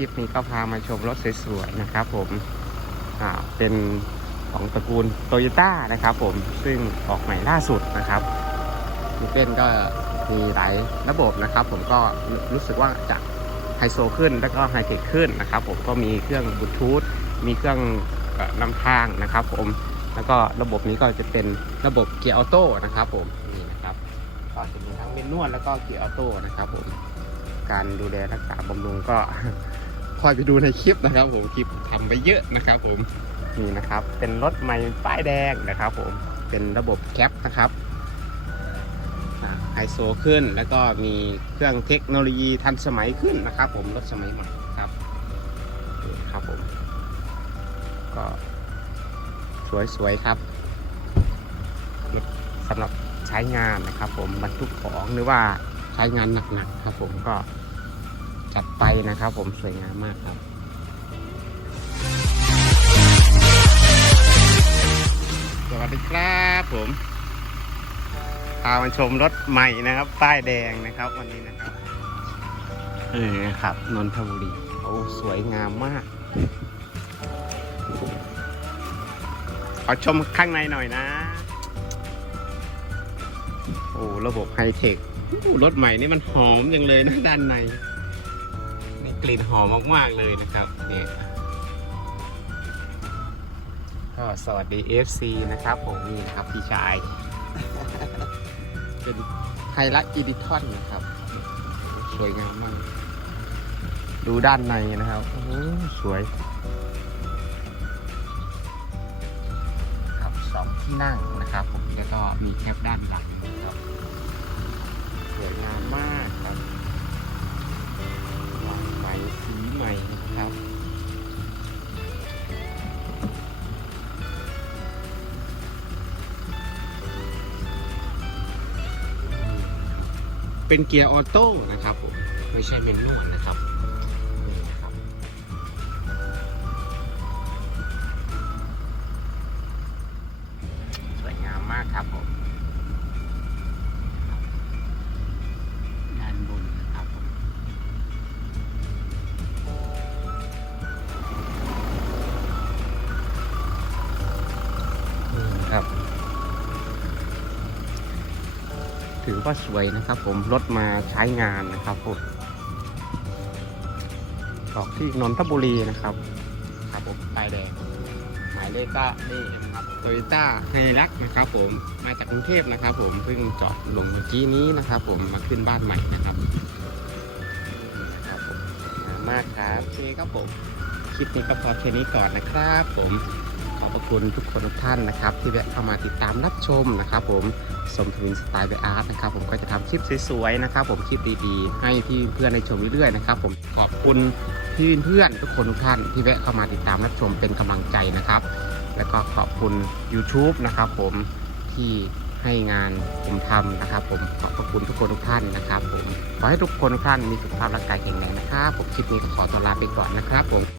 ลิปนี้ก็พามาชมรถสวยๆนะครับผมเป็นของตระกูลโตโยต้านะครับผมซึ่งออกใหม่ล่าสุดนะครับมีเป็นก็มีหลายระบบนะครับ ผมก็รู้สึกว่าจะไฮโซขึ้นแล้วก็ไฮเทคขึ้นนะครับผมก็มีเครื่องบลูทูธมีเครื่องนำทางนะครับ ผมแล้วก็ระบบนี้ก็จะเป็นระบบเกียร์ออโต้นะครับ ผมนี่นะครับก็จะมีทั้งเมนนวลแล้วก็เกียร์ออโต้นะครับ ผมการดูแลรักษาบำรุงก็ คอยไปดูในคลิปนะครับ ผมคลิปทำไปเยอะนะครับ ผมนี่นะครับ เป็นรถใหม่ป้ายแดงนะครับ ผมเป็นระบบแคปนะครับอ่าไฮโซขึ้นแล้วก็มีเครื่องเทคโนโลยีทันสมัยขึ้นนะครับ ผมรถสมัยใหม่ครับนี่ครับผม ก็สวยๆครับรถสำหรับใช้งานนะครับ ผมบรรทุกของหรือว่าใช้งานหนักๆครับ ผมก็ จัดไปนะครับผมสวยงามมากครับ สวัสดีครับผมพามาชมรถใหม่นะครับ ป้ายแดงนะครับ วันนี้นะครับเออครับนนทบุรีโอ้สวยงามมาก ขอชมข้างในหน่อยนะ โอ้ระบบไฮเทครถใหม่นี่มันหอมจังเลยนะด้านใน กลิ่นหอมมากๆเลยนะครับเนี่ยก็สวัสดี FC นะครับ ผมนี่นะครับพี่ชาย เป็นไฮรักอีดิทอนนะครับ สวยงามมาก ดูด้านในนะครับโอ้โหสวย ครับสองที่นั่งนะครับ ผมแล้วก็มีแคปด้านหลังนะครับสวยงามมากครับ เป็นเกียร์ออโต้นะครับผมไม่ใช่เมนนวลนะครับ ถือว่าสวยนะครับ ผมรถมาใช้งานนะครับผมออกที่นนทบุรีนะครับ ครับผมป้ายแดงหมายเลขก็นี่นะครับโตโยต้าไฮรักนะครับ ผมมาจากกรุงเทพนะครับ ผมเพิ่งจอดลงเมื่อกี้นี้นะครับ ผมมาขึ้นบ้านใหม่นะครับนะครับผมสวยงามมากครับโอเคครับผม คลิปนี้ก็พอแค่นี้ก่อนนะครับผมขอบ พระคุณทุกคนทุกท่านนะครับ ที่แวะเข้ามาติดตามรับชมนะครับผมสมทวินสไตล์เบอาร์ตนะครับผมก็จะทำคลิปสวยๆนะครับ ผมคลิปดีๆ ให้พี่เพื่อนได้ชมเรื่อยๆนะครับผมขอบคุณพี่เพื่อนทุกคนทุกท่านที่แวะเข้ามาติดตามรับชมเป็นกำลังใจนะครับ แล้วก็ขอบคุณ YouTube นะครับผมที่ให้งานผมทำนะครับ ผมขอบพระคุณทุกคนทุกท่านนะครับ ผมขอให้ทุกคนทุกท่านมีสุขภาพร่างกายแข็งแรงนะครับ ผมคลิปนี้ขอตัวลาไปก่อนนะครับผม